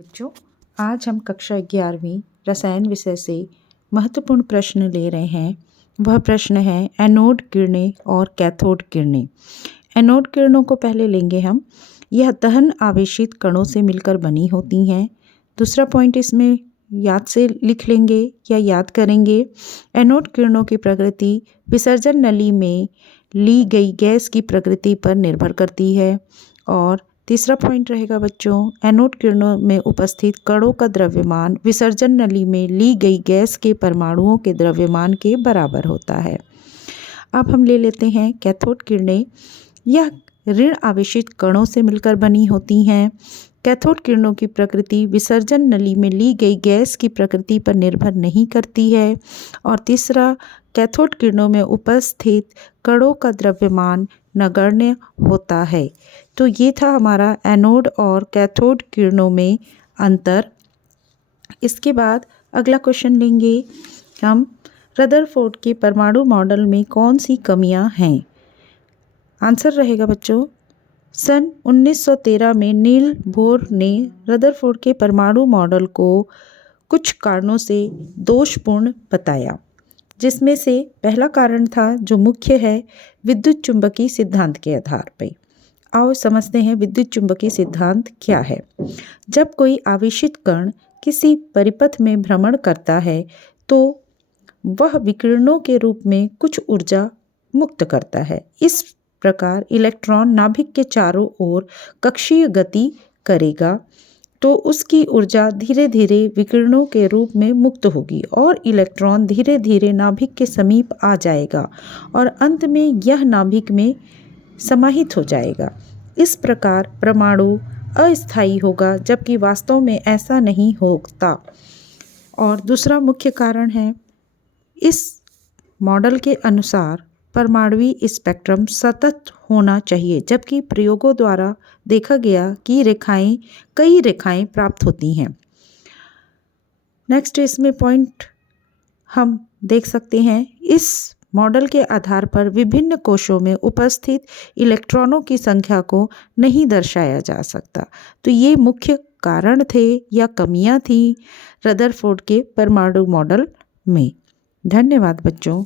बच्चों, आज हम कक्षा 11वीं रसायन विषय से महत्वपूर्ण प्रश्न ले रहे हैं। वह प्रश्न है एनोड किरणें और कैथोड किरणें। एनोड किरणों को पहले लेंगे हम। यह दहन आवेशित कणों से मिलकर बनी होती हैं। दूसरा पॉइंट इसमें याद से लिख लेंगे या याद करेंगे। एनोड किरणों की प्रकृति विसर्जन नली में ली गई गैस की प्रकृति पर निर्भर करती है। और तीसरा पॉइंट रहेगा बच्चों, एनोड किरणों में उपस्थित कणों का द्रव्यमान विसर्जन नली में ली गई गैस के परमाणुओं के द्रव्यमान के बराबर होता है। अब हम ले लेते हैं कैथोड किरणें। यह ऋण आवेशित कणों से मिलकर बनी होती हैं। कैथोड किरणों की प्रकृति विसर्जन नली में ली गई गैस की प्रकृति पर निर्भर नहीं करती है। और तीसरा, कैथोड किरणों में उपस्थित कणों का द्रव्यमान नगण्य होता है। तो ये था हमारा एनोड और कैथोड किरणों में अंतर। इसके बाद अगला क्वेश्चन लेंगे हम, रदरफोर्ड के परमाणु मॉडल में कौन सी कमियां हैं। आंसर रहेगा बच्चों, सन 1913 में नील बोर ने रदरफोर्ड के परमाणु मॉडल को कुछ कारणों से दोषपूर्ण बताया, जिसमें से पहला कारण था जो मुख्य है विद्युत चुंबकीय सिद्धांत के आधार पर। आओ समझते हैं विद्युत चुंबकीय सिद्धांत क्या है। जब कोई आवेशित कण किसी परिपथ में भ्रमण करता है तो वह विकिरणों के रूप में कुछ ऊर्जा मुक्त करता है। इस प्रकार इलेक्ट्रॉन नाभिक के चारों ओर कक्षीय गति करेगा तो उसकी ऊर्जा धीरे धीरे विकिरणों के रूप में मुक्त होगी और इलेक्ट्रॉन धीरे धीरे नाभिक के समीप आ जाएगा और अंत में यह नाभिक में समाहित हो जाएगा। इस प्रकार परमाणु अस्थायी होगा, जबकि वास्तव में ऐसा नहीं होता। और दूसरा मुख्य कारण है, इस मॉडल के अनुसार परमाणुवी स्पेक्ट्रम सतत होना चाहिए, जबकि प्रयोगों द्वारा देखा गया कि कई रेखाएं प्राप्त होती हैं। नेक्स्ट इसमें पॉइंट हम देख सकते हैं, इस मॉडल के आधार पर विभिन्न कोशों में उपस्थित इलेक्ट्रॉनों की संख्या को नहीं दर्शाया जा सकता। तो ये मुख्य कारण थे या कमियां थी रदरफोर्ड के परमाणु मॉडल में। धन्यवाद बच्चों।